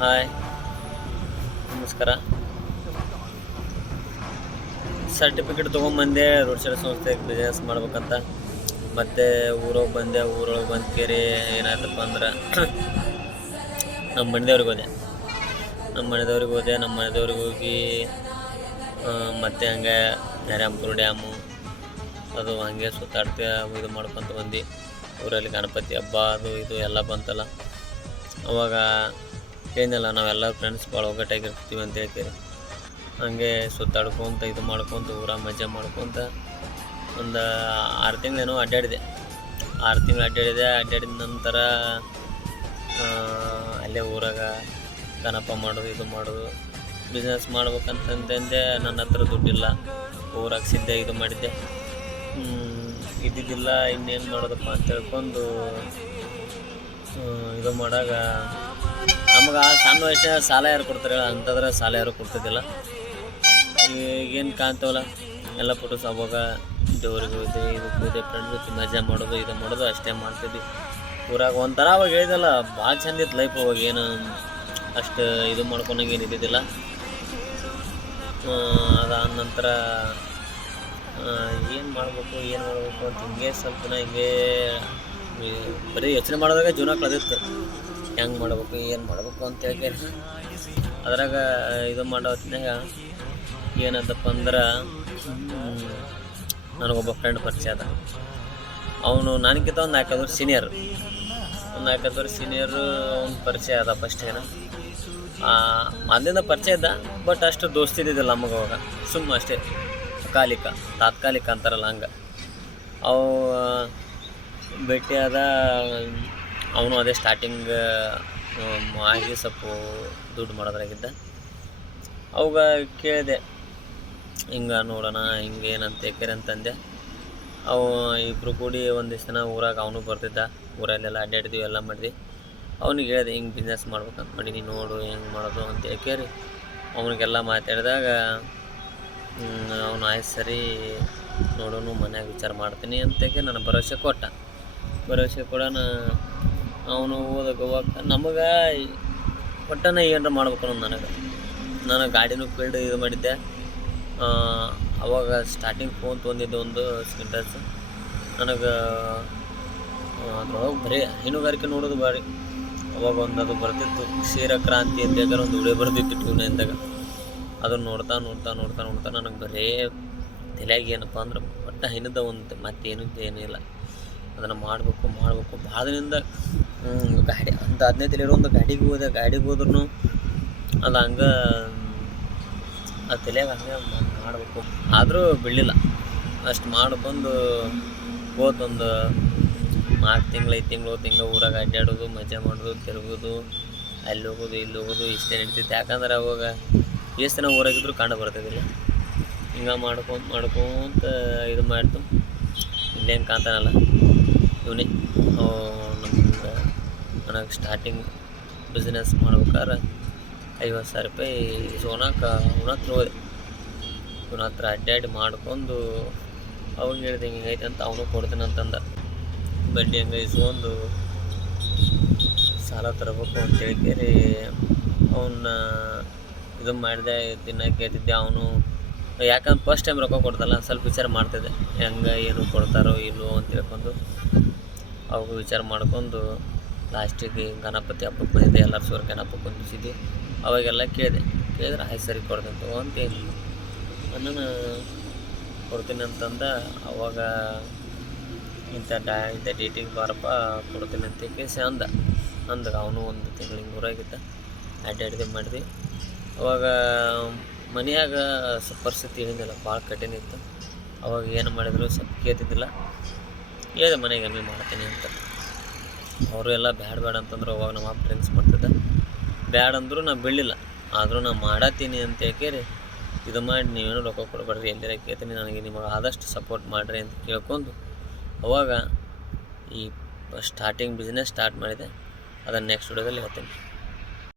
Hi, ನಮಸ್ಕಾರ. Certificate ತೊಗೊಂಬಂದೆ road side ಸಂಸ್ಥೆಗೆ business ಮಾಡ್ಬೇಕಂತ. ಮತ್ತು ಊರೊಳಗೆ ಬಂದೆ. ಊರೊಳಗೆ ಬಂದು ಕೇರಿ ಏನಾಯ್ತಪ್ಪ ಅಂದ್ರೆ ನಮ್ಮ ಮನೆದೇವ್ರಿಗೆ ಹೋದೆ. ನಮ್ಮ ಮನೆದೇವ್ರಿಗೆ ಹೋಗಿ ಮತ್ತೆ ಹಂಗೆ ನರ್ಯಾಂಪುರ ಡ್ಯಾಮು ಅದು ಹಂಗೆ ಸುತ್ತಾಡ್ತಾ ಇದು ಮಾಡ್ಕೊತ ಬಂದು ಊರಲ್ಲಿ ಗಣಪತಿ ಹಬ್ಬ ಅದು ಇದು ಎಲ್ಲ ಬಂತಲ್ಲ. ಅವಾಗ ಏನಿಲ್ಲ, ನಾವೆಲ್ಲ ಫ್ರೆಂಡ್ಸ್ ಭಾಳ ಒಗ್ಗಟ್ಟಾಗಿರ್ತೀವಿ ಅಂತ ಹೇಳ್ತೀರಿ. ಹಂಗೆ ಸುತ್ತಾಡ್ಕೊತ ಇದು ಮಾಡ್ಕೊತ ಊರಾಗ ಮಜಾ ಮಾಡ್ಕೊತ ಒಂದು 6 ತಿಂಗಳೇನೋ ಅಡ್ಡಾಡಿದೆ. 6 ತಿಂಗಳು ಅಡ್ಡಾಡಿದ ನಂತರ ಅಲ್ಲೇ ಊರಾಗ ಗಣಪ ಮಾಡೋದು ಇದು ಮಾಡೋದು ಬಿಸ್ನೆಸ್ ಮಾಡ್ಬೇಕಂತಂದೆ. ನನ್ನ ಹತ್ರ ದುಡ್ಡಿಲ್ಲ, ಊರಾಗ ಸಿದ್ಧ ಇದು ಮಾಡಿದ್ದೆ. ಇದ್ದಿದ್ದಿಲ್ಲ, ಇನ್ನೇನು ಮಾಡೋದಪ್ಪ ಅಂತ ಹೇಳ್ಕೊಂಡು ಇದು ಮಾಡಾಗ ನಮಗೆ ಆ ಸಣ್ಣ ವಯಸ್ಸಿನ ಸಾಲ ಯಾರು ಕೊಡ್ತಾರೆ ಅಂತಂದ್ರೆ ಸಾಲ ಯಾರು ಕೊಡ್ತಿದ್ದಿಲ್ಲ. ಈಗೇನು ಕಾಣ್ತಾವಲ್ಲ ಎಲ್ಲ ಫೋಟೋಸ್. ಅವಾಗ ದೇವ್ರಿಗೆ ಹೋದೆ, ಇದಕ್ಕೆ ಹೋದೆ, ಫ್ರೆಂಡ್ ಜೊತೆ ಮಜಾ ಮಾಡೋದು ಇದು ಮಾಡೋದು ಅಷ್ಟೇ ಮಾಡ್ತಿದ್ವಿ ಊರಾಗ. ಒಂಥರ ಅವಾಗ ಹೇಳಿದಲ್ಲ, ಭಾಳ ಚಂದ ಇತ್ತು ಲೈಫ್. ಅವಾಗ ಏನು ಅಷ್ಟು ಇದು ಮಾಡ್ಕೊಂಡಂಗೆ ಏನು ಇದ್ದಿದ್ದಿಲ್ಲ. ಅದಾದ ನಂತರ ಏನು ಮಾಡಬೇಕು ಅಂತ ಹಿಂಗೆ ಸ್ವಲ್ಪ ದಿನ ಹಿಂಗೆ ಬರೀ ಯೋಚನೆ ಮಾಡೋದಾಗ ಜೀವನ ಕಳೆದಿತ್ತು. ಹೆಂಗೆ ಮಾಡ್ಬೇಕು ಏನು ಮಾಡಬೇಕು ಅಂತೇಳಿ ಅದ್ರಾಗ ಇದು ಮಾಡೋ ಹೊತ್ತಿನಾಗ ಏನಂತಪ್ಪ ಅಂದ್ರೆ ನನಗೊಬ್ಬ ಫ್ರೆಂಡ್ ಪರಿಚಯ ಅದ. ಅವನು ನನಗಿಂತ ಒಂದು 4 ವರ್ಷ ಸೀನಿಯರು. ಅವ್ನು ಪರಿಚಯ ಅದ ಫಸ್ಟೇನ. ಮೊದಲಿಂದ ಪರಿಚಯ ಇದ್ದ, ಬಟ್ ಅಷ್ಟು ದೋಸ್ತಿದ್ದಿದ್ದಿಲ್ಲ ನಮಗೆ ಅವಾಗ. ಸುಮ್ಮ ಅಷ್ಟೇ ತಾತ್ಕಾಲಿಕ ಅಂತಾರಲ್ಲ ಹಂಗೆ. ಅವು ಭೇಟಿ ಆದ. ಅವನು ಅದೇ ಸ್ಟಾರ್ಟಿಂಗ್ ಆಗಿ ಸ್ವಲ್ಪ ದುಡ್ಡು ಮಾಡೋದ್ರಾಗಿದ್ದ. ಅವಾಗ ಕೇಳಿದೆ, ಹಿಂಗೆ ನೋಡೋಣ ಹಿಂಗೆ ಏನಂತ ಏಕೆರೆ ಅಂತಂದೆ. ಅವು ಇಬ್ಬರು ಕೂಡಿ ಒಂದಿಷ್ಟು ದಿನ ಊರಾಗ ಅವನು ಬರ್ತಿದ್ದ. ಊರಲ್ಲೆಲ್ಲ ಅಡ್ಡಾಡಿದ್ವಿ, ಎಲ್ಲ ಮಾಡಿದ್ವಿ. ಅವ್ನಿಗೆ ಹೇಳಿದೆ, ಹಿಂಗೆ ಬಿಸ್ನೆಸ್ ಮಾಡ್ಬೇಕಂತ ಮಾಡೀನಿ, ನೋಡು ಹೆಂಗೆ ಮಾಡೋದು ಅಂತ ಏಕೆರಿ ಅವನಿಗೆಲ್ಲ ಮಾತಾಡಿದಾಗ ಅವನು ಆಯ್ತು ಸರಿ ನೋಡೋನು ಮನ್ಯಾಗ ವಿಚಾರ ಮಾಡ್ತೀನಿ ಅಂತೇಕೆ ನನಗೆ ಭರವಸೆ ಕೊಡೋಣ. ಅವನು ಹೋದಾಗ ನಮಗೆ ಒಟ್ಟನ ಏನಾರ ಮಾಡ್ಬೇಕು ಅನ್ನೋದು ನನಗೆ ಗಾಡಿನೂ ಫೀಲ್ಡ್ ಇದು ಮಾಡಿದ್ದೆ. ಅವಾಗ ಸ್ಟಾರ್ಟಿಂಗ್ ಫೋನ್ ತೊಗೊಂಡಿದ್ದೆ, ಒಂದು ಸ್ಕಿಂಟರ್ಸ್. ನನಗೆ ಅದ್ರೊಳಗೆ ಬರೀ ಹೈನುಗಾರಿಕೆ ನೋಡೋದು ಭಾರಿ. ಅವಾಗ ಒಂದು ಅದು ಬರ್ತಿತ್ತು, ಕ್ಷೀರ ಕ್ರಾಂತಿ ಅಂತ ಬೇಕಾದ್ರೆ ಒಂದು ವಿಡಿಯೋ ಬರ್ತಿತ್ತು ಟ್ಯೂನಿಂದಾಗ. ಅದನ್ನು ನೋಡ್ತಾ ನನಗೆ ಬರೀ ತಲೆಯಾಗ ಏನಪ್ಪ ಅಂದ್ರೆ ಒಟ್ಟು ಹೈನದ ಒಂದು ಮತ್ತೇನು ಇಲ್ಲ. ಅದನ್ನು ಮಾಡಬೇಕು ಭಾಳ ದಿನದಿಂದ ಗಾಡಿ ಅಂತ 15 ಒಂದು ಗಾಡಿಗೆ ಹೋದ್ರೂ ಅದು ಹಂಗೆ ಅದು ತಲೆಯಾಗ ಹಂಗೆ ಮಾಡಬೇಕು. ಆದರೂ ಬಿಡಲಿಲ್ಲ. ಅಷ್ಟು ಮಾಡ್ಕೊಂಡು ಹೋದೊಂದು 4 ತಿಂಗಳು 5 ತಿಂಗಳು ಹಿಂಗೆ ಊರಾಗ ಅಡ್ಡಾಡೋದು, ಮಜಾ ಮಾಡೋದು, ತಿರುಗೋದು, ಅಲ್ಲಿ ಹೋಗೋದು ಇಲ್ಲಿ ಹೋಗೋದು ಇಷ್ಟೇ ನಡೀತಿತ್ತು. ಯಾಕಂದ್ರೆ ಅವಾಗ ಎಷ್ಟು ದಿನ ಊರಾಗಿದ್ರು ಕಂಡು ಬರ್ತಿದ್ದಿಲ್ಲ. ಹಿಂಗೆ ಮಾಡ್ಕೊಂತ ಇದು ಮಾಡ್ತು. ಇಲ್ಲೇನು ಕಾಣ್ತಾನಲ್ಲ ಇವನೇ ನನಗೆ ಸ್ಟಾರ್ಟಿಂಗ್ ಬಿಸ್ನೆಸ್ ಮಾಡ್ಬೇಕಾದ್ರೆ 50,000 ರೂಪಾಯಿ ಇಸ್ಕೊಳಕ್ಕೆ ಅವನ ಹತ್ರ ಹೋದೆ. ಇವನ ಹತ್ರ ಅಡ್ಡಾಡಿ ಮಾಡ್ಕೊಂಡು ಅವಾಗ ಹೇಳಿದೆ ಹಿಂಗೈತೆ ಅಂತ. ಅವನು ಕೊಡ್ತೀನಿ ಅಂತಂದ. ಬಡ್ಡಿ ಹಂಗೆ ಇಸ್ಕೊಂಡು ಸಾಲ ತರಬೇಕು ಅಂತ ಹೇಳ್ಕೇರಿ ಅವನ್ನ ಇದು ಮಾಡಿದೆ. ದಿನ ಕೇಳ್ತಿದ್ದೆ. ಅವನು ಯಾಕಂದ್ರೆ ಫಸ್ಟ್ ಟೈಮ್ ರೊಕ್ಕ ಕೊಡ್ತಲ್ಲ, ಸ್ವಲ್ಪ ವಿಚಾರ ಮಾಡ್ತಿದ್ದೆ, ಹೆಂಗೆ ಏನು ಕೊಡ್ತಾರೋ ಇಲ್ಲವೋ ಅಂತ ಹೇಳ್ಕೊಂಡು. ಅವಾಗ ವಿಚಾರ ಮಾಡ್ಕೊಂಡು ಲಾಸ್ಟಿಗೆ ಗಣಪತಿ ಹಬ್ಬಕ್ಕೆ ಬಂದಿದ್ದೆ. ಎಲ್ಲರೂ ಸೇರಿ ಗಣಪಕ್ಕೆ ಬಂದಿಸಿದ್ವಿ. ಅವಾಗೆಲ್ಲ ಕೇಳಿದ್ರೆ ಆಯ್ತು ಸರಿ ಕೊಡ್ತೀನಿ ಅಂತೇಳಿ ನಾನು ಕೊಡ್ತೀನಿ ಅಂತಂದ. ಅವಾಗ ಇಂಥ ಡೇಟಿಗೆ ಬಾರಪ್ಪ ಕೊಡ್ತೀನಿ ಅಂತ ಕೇಳಿಸಿ ಅಂದ. ಅವನು ಒಂದು ತಿಂಗಳು ಹಿಂಗೆ ಊರಾಗಿದ್ದ. ಅಡ್ಡಾಡಿದೆ ಮಾಡಿದ್ವಿ. ಅವಾಗ ಮನೆಯಾಗ ಸ್ವಲ್ಪ ಪರಿಸ್ಥಿತಿ ಹೇಳಿದ್ನಲ್ಲ, ಭಾಳ ಕಠಿಣ ಇತ್ತು. ಅವಾಗ ಏನು ಮಾಡಿದ್ರು ಸ್ವಲ್ಪ ಕೇಳ್ತಿದ್ದಿಲ್ಲ. ಹೇಳಿದೆ ಮನೆಗೆ ಎಮ್ಮೆ ಮಾಡ್ತೀನಿ ಅಂತ. ಅವರು ಎಲ್ಲ ಬೇಡ ಅಂತಂದ್ರೆ ಅವಾಗ ನಮ್ಮ ಅಪ್ಪ ಡ್ರಿಂಕ್ಸ್ ಮಾಡ್ತಿದ್ದ. ಬ್ಯಾಡ ಅಂದರೂ ನಾನು ಬಿಡಲಿಲ್ಲ. ಆದರೂ ನಾನು ಮಾಡತ್ತೀನಿ ಅಂತ ಹೇಳ್ಕೇರಿ ಇದು ಮಾಡಿ ನೀವೇನು ರೊಕ್ಕ ಕೊಡಬೇಡ್ರಿ, ಎಲ್ಲರ ಕೇಳ್ತೀನಿ, ನನಗೆ ನಿಮಗೆ ಆದಷ್ಟು ಸಪೋರ್ಟ್ ಮಾಡಿರಿ ಅಂತ ಕೇಳ್ಕೊಂಡು ಅವಾಗ ಈ ಸ್ಟಾರ್ಟಿಂಗ್ ಬಿಸ್ನೆಸ್ ಸ್ಟಾರ್ಟ್ ಮಾಡಿದೆ. ಅದನ್ನು ನೆಕ್ಸ್ಟ್ ವಿಡಿಯೋದಲ್ಲಿ ಹೇಳ್ತೀನಿ.